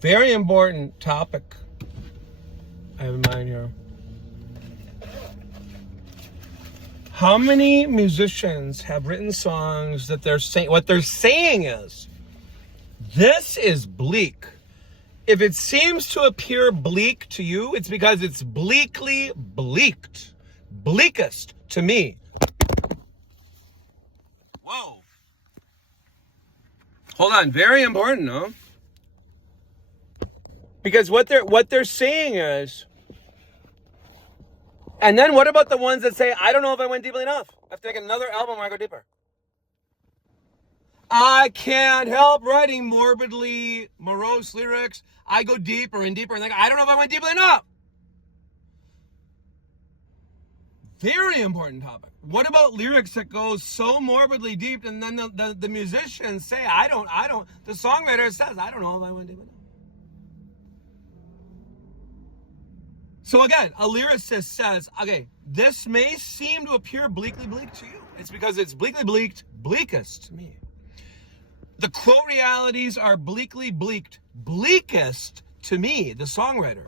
Very important topic I have in mind here. How many musicians have written songs that they're saying, what they're saying is, this is bleak. If it seems to appear bleak to you, it's because it's bleakly bleaked. Bleakest to me. Whoa. Hold on, very important, no? Because what they're saying is, and then what about the ones that say, I don't know if I went deeply enough. I have to make another album where I go deeper. I can't help writing morbidly morose lyrics. I go deeper and deeper and think, I don't know if I went deeply enough. Very important topic. What about lyrics that go so morbidly deep and then the musicians say, the songwriter says, I don't know if I went deep enough. So again, a lyricist says, okay, this may seem to appear bleakly bleak to you. It's because it's bleakly bleaked, bleakest to me. The quote realities are bleakly bleaked, bleakest to me, the songwriter.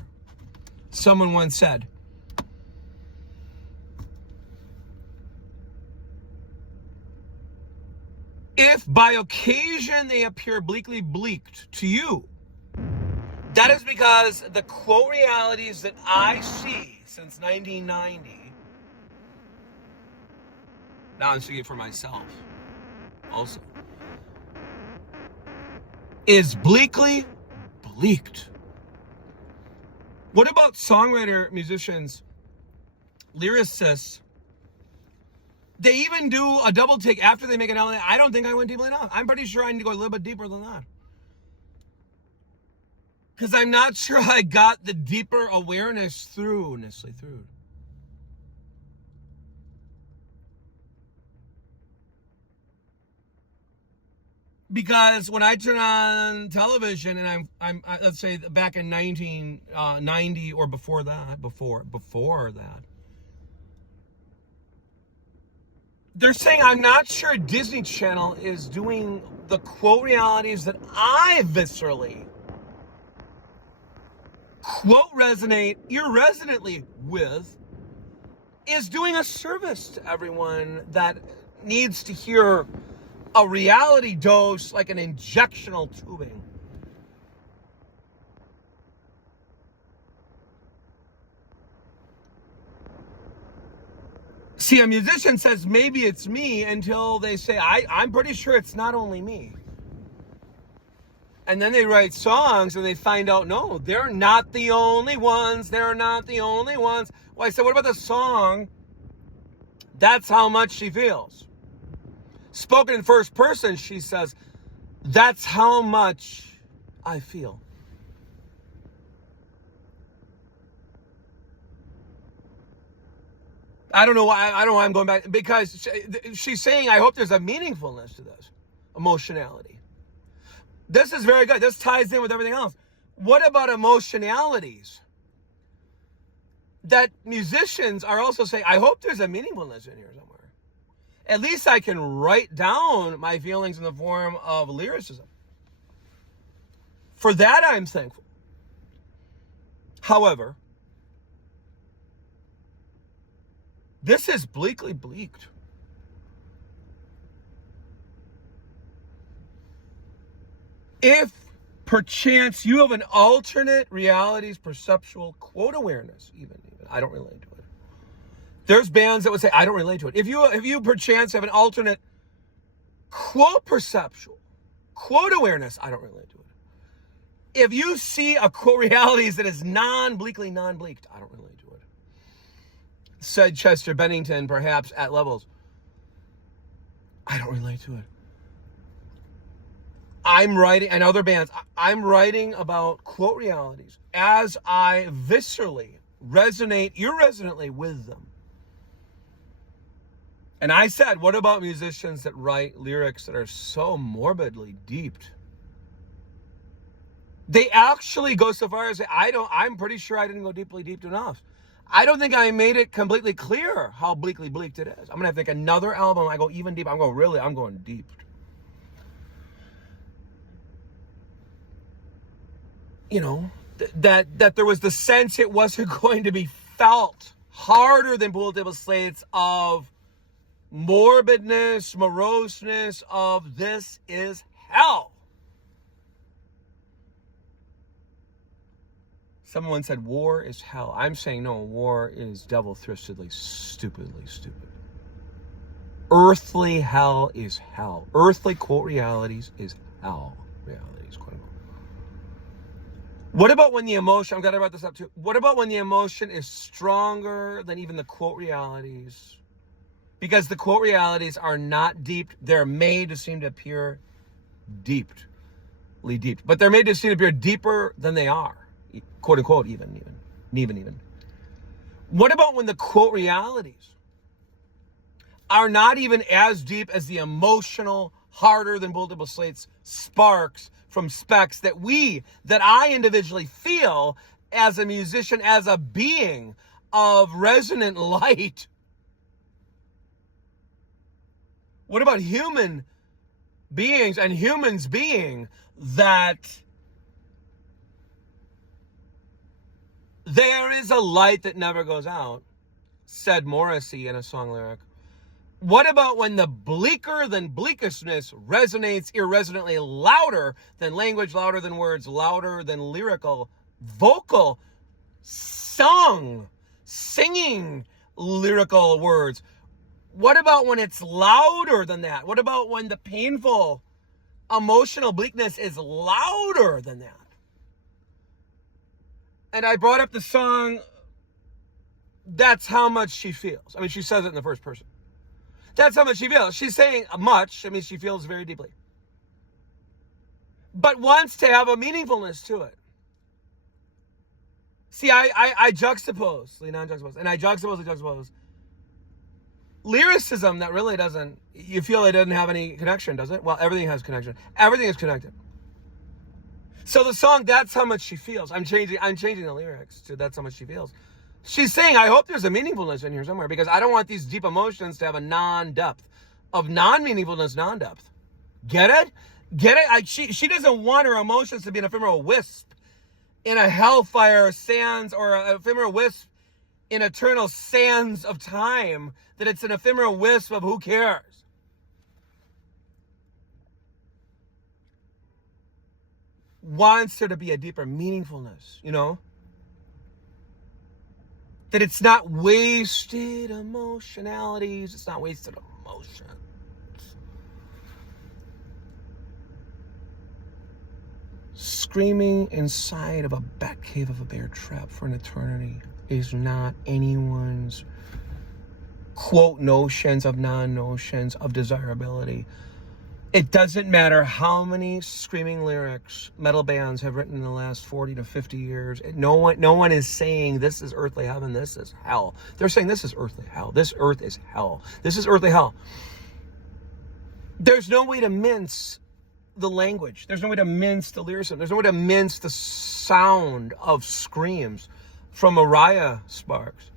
Someone once said, if by occasion they appear bleakly bleaked to you, that is because the quote realities that I see since 1990, now I'm speaking for myself also, is bleakly bleaked. What about songwriter, musicians, lyricists? They even do a double take after they make an album. I don't think I went deeply enough. I'm pretty sure I need to go a little bit deeper than that. Because I'm not sure I got the deeper awareness through. Because when I turn on television and I'm let's say back in 1990 or before that, they're saying I'm not sure Disney Channel is doing the quote realities that I viscerally quote resonate irresonantly with, is doing a service to everyone that needs to hear a reality dose like an injectional tubing. See, a musician says maybe it's me until they say, I'm pretty sure it's not only me. And then they write songs and they find out, no, they're not the only ones. They're not the only ones. Well, I said, what about the song, That's How Much She Feels? Spoken in first person, she says, that's how much I feel. I don't know why I'm going back, because she's saying, I hope there's a meaningfulness to this, emotionality. This is very good. This ties in with everything else. What about emotionalities that musicians are also saying, I hope there's a meaningfulness in here somewhere. At least I can write down my feelings in the form of lyricism. For that, I'm thankful. However, this is bleakly bleaked. If perchance you have an alternate realities perceptual quote awareness, even I don't relate to it. There's bands that would say I don't relate to it. If you perchance have an alternate quote perceptual quote awareness, I don't relate to it. If you see a quote realities that is non-bleakly non-bleaked, I don't relate to it. Said Chester Bennington, perhaps at levels, I don't relate to it. I'm writing, and other bands, I'm writing about quote realities as I viscerally resonate irresonantly with them. And I said, what about musicians that write lyrics that are so morbidly deep? They actually go so far as say, I'm pretty sure I didn't go deeply deep enough. I don't think I made it completely clear how bleakly bleaked it is. I'm going to have to make another album. I go even deep. I'm going deep. that there was the sense it wasn't going to be felt harder than Pool Table Slates of morbidness, moroseness, of this is hell. Someone said war is hell. I'm saying no, war is devil-thirstedly, stupidly stupid. Earthly hell is hell. Earthly, quote, realities is hell. Realities, quote, unquote. What about when the emotion, I'm glad I brought this up too. What about when the emotion is stronger than even the quote realities? Because the quote realities are not deep. They're made to seem to appear deep. But they're made to seem to appear deeper than they are. Quote unquote, even. What about when the quote realities are not even as deep as the emotional, harder than Pool Table Slates sparks from specks that I individually feel as a musician, as a being of resonant light? What about human beings and humans being that there is a light that never goes out, said Morrissey in a song lyric. What about when the bleaker than bleakestness resonates irresonantly louder than language, louder than words, louder than lyrical, vocal, singing lyrical words? What about when it's louder than that? What about when the painful, emotional bleakness is louder than that? And I brought up the song, That's How Much She Feels. I mean, she says it in the first person. That's how much she feels. She's saying much. I mean, she feels very deeply. But wants to have a meaningfulness to it. See, I juxtapose, non-juxtapose, and I juxtapose lyricism that really doesn't, you feel it doesn't have any connection, does it? Well, everything has connection. Everything is connected. So the song, That's How Much She Feels, I'm changing the lyrics to That's How Much She Feels. She's saying, I hope there's a meaningfulness in here somewhere, because I don't want these deep emotions to have a non-depth, of non-meaningfulness, non-depth. Get it? She doesn't want her emotions to be an ephemeral wisp in a hellfire sands, or an ephemeral wisp in eternal sands of time, that it's an ephemeral wisp of who cares. Wants there to be a deeper meaningfulness, That it's not wasted emotionalities. It's not wasted emotions. Screaming inside of a bat cave of a bear trap for an eternity is not anyone's, quote, notions of non-notions of desirability. It doesn't matter how many screaming lyrics metal bands have written in the last 40 to 50 years. No one is saying this is earthly heaven, this is hell. They're saying this is earthly hell. This earth is hell. This is earthly hell. There's no way to mince the language. There's no way to mince the lyricism. There's no way to mince the sound of screams from Mariah Sparks.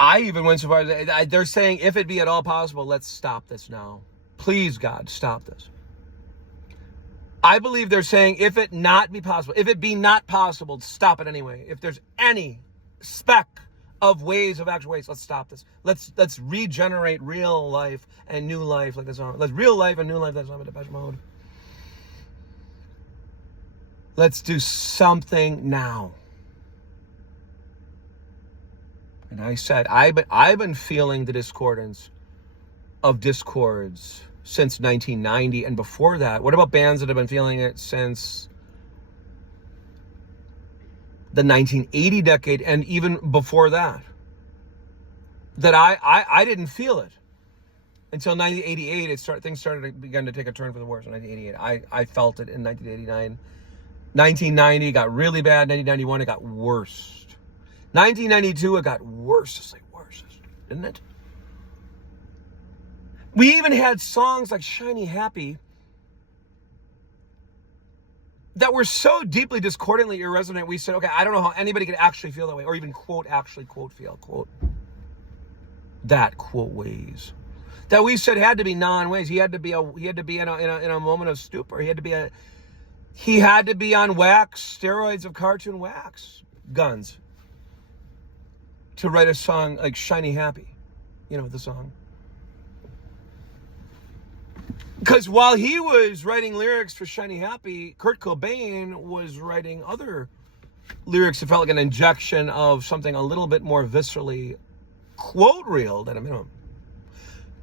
I even went so far as they're saying, if it be at all possible, let's stop this now. Please, God, stop this. I believe they're saying, if it not be possible, if it be not possible, stop it anyway. If there's any speck of ways of actual ways, let's stop this. Let's regenerate real life and new life, like the song. Let's real life and new life, that's not Depeche Mode. Let's do something now. And I said, I've been feeling the discordance of discords since 1990 and before that. What about bands that have been feeling it since the 1980 decade and even before that? That I didn't feel it until 1988. Things began to take a turn for the worse in 1988. I felt it in 1989. 1990 got really bad. 1991 it got worse. 1992, it got worse. It's like worse, didn't it? We even had songs like Shiny Happy that were so deeply discordantly irresonant, we said, okay, I don't know how anybody could actually feel that way, or even quote, actually quote, feel, quote, that quote ways. that we said had to be non-ways. He had to be in a moment of stupor. He had to be on wax, steroids of cartoon wax guns to write a song like Shiny Happy, the song. Because while he was writing lyrics for Shiny Happy, Kurt Cobain was writing other lyrics that felt like an injection of something a little bit more viscerally quote reeled at a minimum.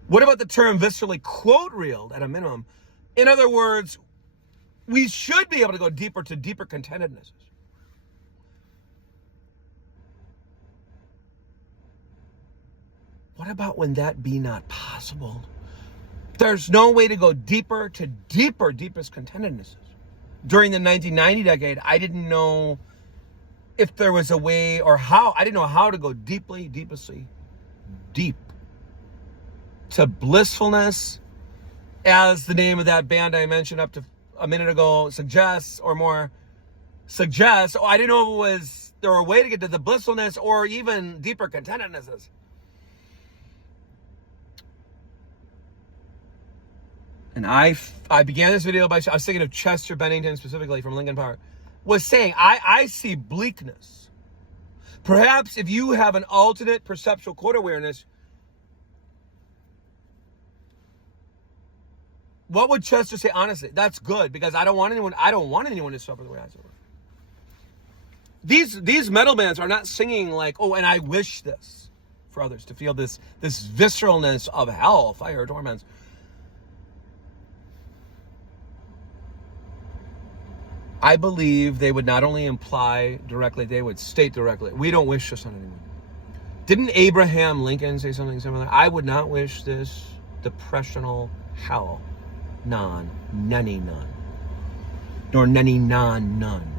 What about the term viscerally quote reeled at a minimum? In other words, we should be able to go deeper to deeper contentednesses. What about when that be not possible? There's no way to go deeper to deepest contentednesses. During the 1990 decade, I didn't know if there was a way or how. I didn't know how to go deeply deep to blissfulness, as the name of that band I mentioned up to a minute ago suggests, or more suggests. I didn't know if there were a way to get to the blissfulness or even deeper contentednesses. And I began this video by, I was thinking of Chester Bennington specifically from Linkin Park, was saying, I see bleakness. Perhaps if you have an alternate perceptual quote awareness, what would Chester say? Honestly, that's good, because I don't want anyone to suffer the way I suffer. These metal bands are not singing like, oh, and I wish this for others, to feel this visceralness of hell, fire, torments. I believe they would not only imply directly, they would state directly, we don't wish this on anyone. Didn't Abraham Lincoln say something similar? I would not wish this depressional hell, none, nor none.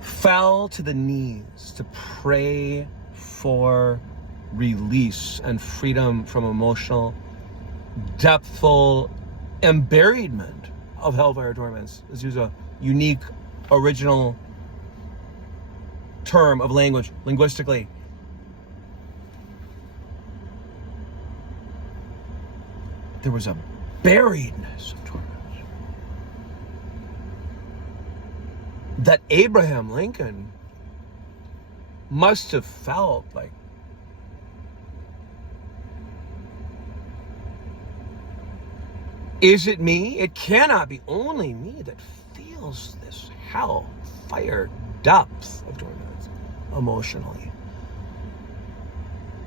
Fell to the knees to pray for release and freedom from emotional, depthful emburiedment of hellfire torments. Let's use a unique, original term of language, linguistically. There was a buriedness of torments that Abraham Lincoln must have felt like, is it me? It cannot be only me that feels this hell, fire, depth of torments emotionally.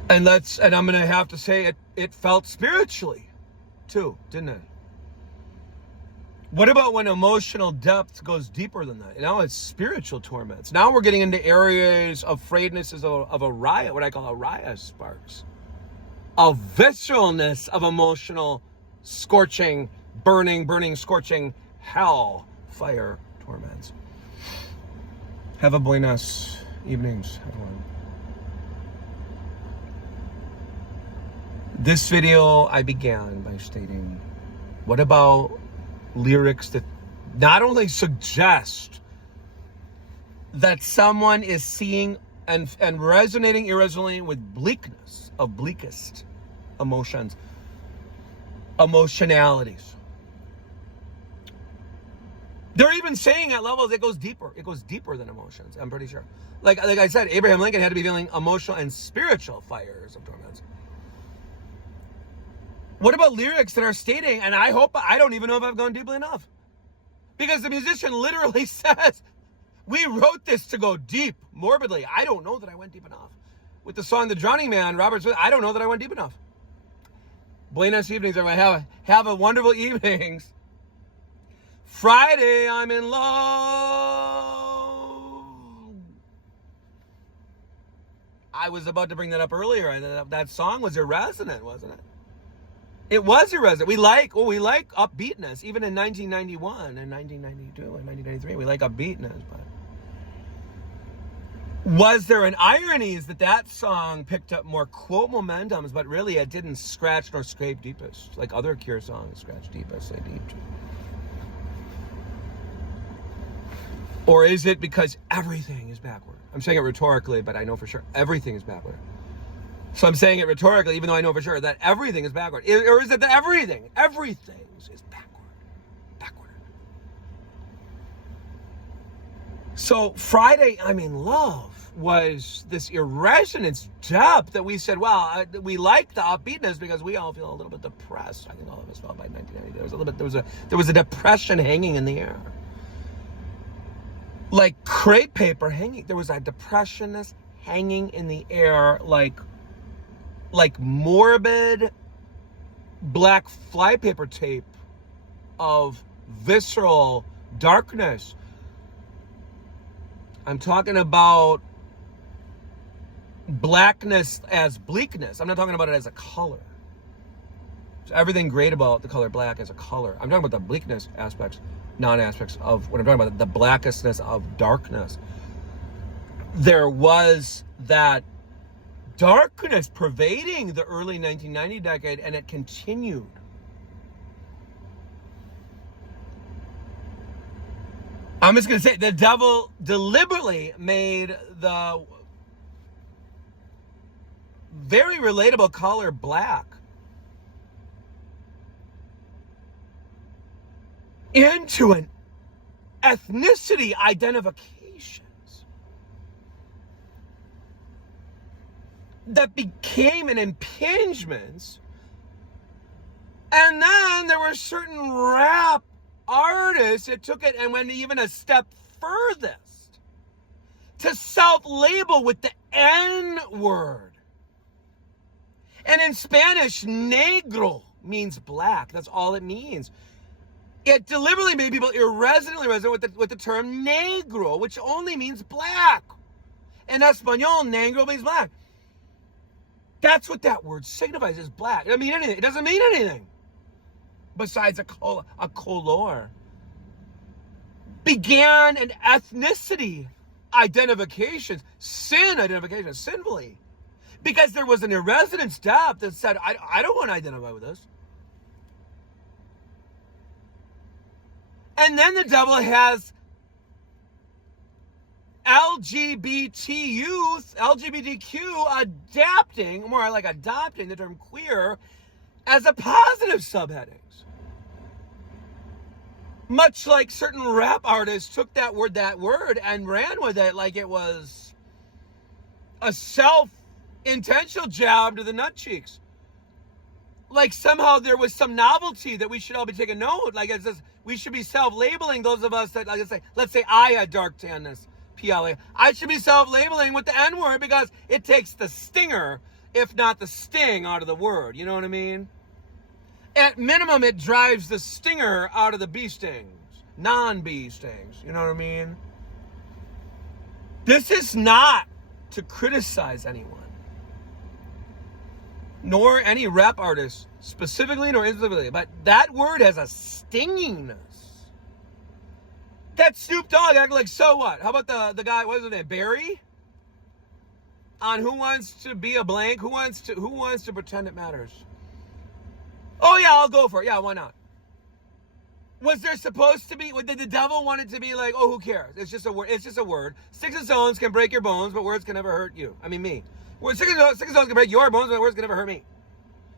And I'm going to have to say it felt spiritually too, didn't it? What about when emotional depth goes deeper than that? Now it's spiritual torments. Now we're getting into areas of frayednesses of a riot, what I call a riot sparks. A visceralness of emotional scorching, burning, scorching hell, fire, torments. Have a buenas evenings, everyone. This video I began by stating, what about lyrics that not only suggest that someone is seeing and resonating irresonantly with bleakness of bleakest emotions, emotionalities. They're even saying at levels it goes deeper. It goes deeper than emotions, I'm pretty sure. Like I said, Abraham Lincoln had to be feeling emotional and spiritual fires of torments. What about lyrics that are stating, and I don't even know if I've gone deeply enough, because the musician literally says, we wrote this to go deep, morbidly. I don't know that I went deep enough. With the song The Drowning Man, Robert Smith, I don't know that I went deep enough. Buenas evenings, everyone. Have a wonderful evenings. Friday, I'm in love. I was about to bring that up earlier. That song was irresonant, wasn't it? It was irresonant. We like upbeatness, even in 1991 and 1992 and 1993. We like upbeatness, but was there an irony is that song picked up more quote momentums, but really it didn't scratch nor scrape deepest, like other Cure songs scratch deepest, they deep. Or is it because everything is backward? I'm saying it rhetorically, but I know for sure everything is backward. So I'm saying it rhetorically, even though I know for sure that everything is backward. Or is it that everything is backward? So Friday, I'm in Love was this irresonance depth that we said, well, we like the upbeatness because we all feel a little bit depressed. I think all of us felt by 1990. There was a depression hanging in the air. Like crepe paper hanging. There was a depressionness hanging in the air, like morbid black flypaper tape of visceral darkness. I'm talking about blackness as bleakness. I'm not talking about it as a color. So everything great about the color black as a color. I'm talking about the bleakness aspects, non-aspects of what I'm talking about, the blackestness of darkness. There was that darkness pervading the early 1990 decade, and it continued. I'm just going to say the devil deliberately made the very relatable color black into an ethnicity identifications that became an impingement. And then there were certain rap artists that took it and went even a step furthest to self-label with the N word. And in Spanish, negro means black. That's all it means. It deliberately made people irresonantly resonant with the term negro, which only means black. In Espanol, negro means black. That's what that word signifies, is black. It doesn't mean anything. It doesn't mean anything besides a color. Began an ethnicity identification, sin identification, sinfully. Because there was an irresonance depth that said, I don't want to identify with this. And then the devil has LGBTQ adapting, more like adopting the term queer as a positive subheadings. Much like certain rap artists took that word and ran with it like it was a self-intentional jab to the nut cheeks. Like somehow there was some novelty that we should all be taking note. Like it's just, we should be self-labeling those of us that, like let's say I had dark tanness, PLA. I should be self-labeling with the N-word because it takes the stinger, if not the sting, out of the word. You know what I mean? At minimum, it drives the stinger out of the bee stings, non-bee stings. You know what I mean? This is not to criticize anyone, nor any rap artist specifically, nor individually, but that word has a stingingness. That Snoop Dogg acted like, so what? How about the guy, what is his name, Barry? On Who Wants to Be a Blank? Who wants to pretend it matters? Oh yeah, I'll go for it. Yeah, why not? Was there supposed to be, did the devil want it to be like, oh, who cares? It's just a word. It's just a word. Sticks and stones can break your bones, but words can never hurt you. I mean, me. Well, sticks and stones can break your bones, but words can never hurt me.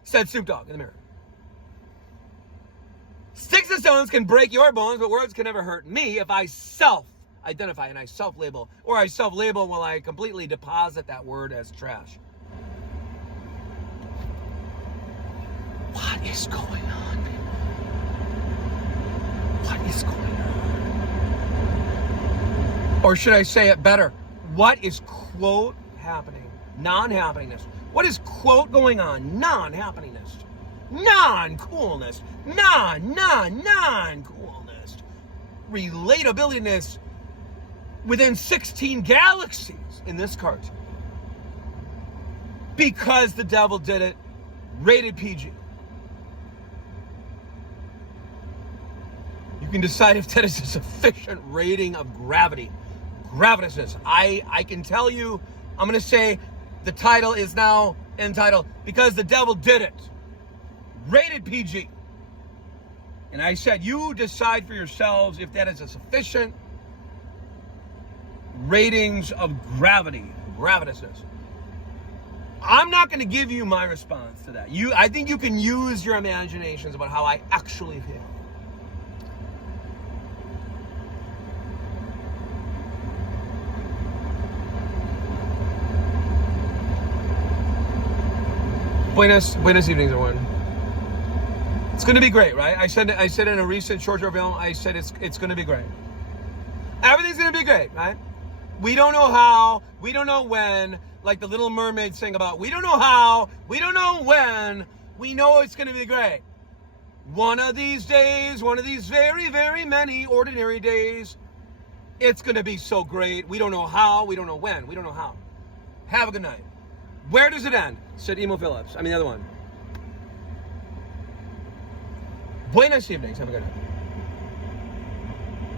Said Snoop Dogg in the mirror. Sticks and stones can break your bones, but words can never hurt me if I self-identify and I self-label. Or I self-label while I completely deposit that word as trash. What is going on? What is going on? Or should I say it better? What is, quote, happening? Non-happeningness. What is, quote, going on? Non-happeningness. Non-coolness. Non-coolness. Relatability-ness within 16 galaxies in this cartoon. Because the devil did it. Rated PG. You can decide if that is a sufficient rating of gravity. Gravitousness. I can tell you, I'm going to say the title is now entitled Because the Devil Did It. Rated PG. And I said, you decide for yourselves if that is a sufficient ratings of gravitousness. I'm not going to give you my response to that. I think you can use your imaginations about how I actually feel. Buenos evenings, everyone. It's going to be great, right? I said in a recent short film, I said it's going to be great. Everything's going to be great, right? We don't know how, we don't know when, like the Little Mermaid sang about, we don't know how, we don't know when, we know it's going to be great. One of these days, one of these very, very many ordinary days, it's going to be so great. We don't know how, we don't know when, we don't know how. Have a good night. Where does it end? Said Emo Phillips. I mean the other one. Buenos evenings. Have a good night.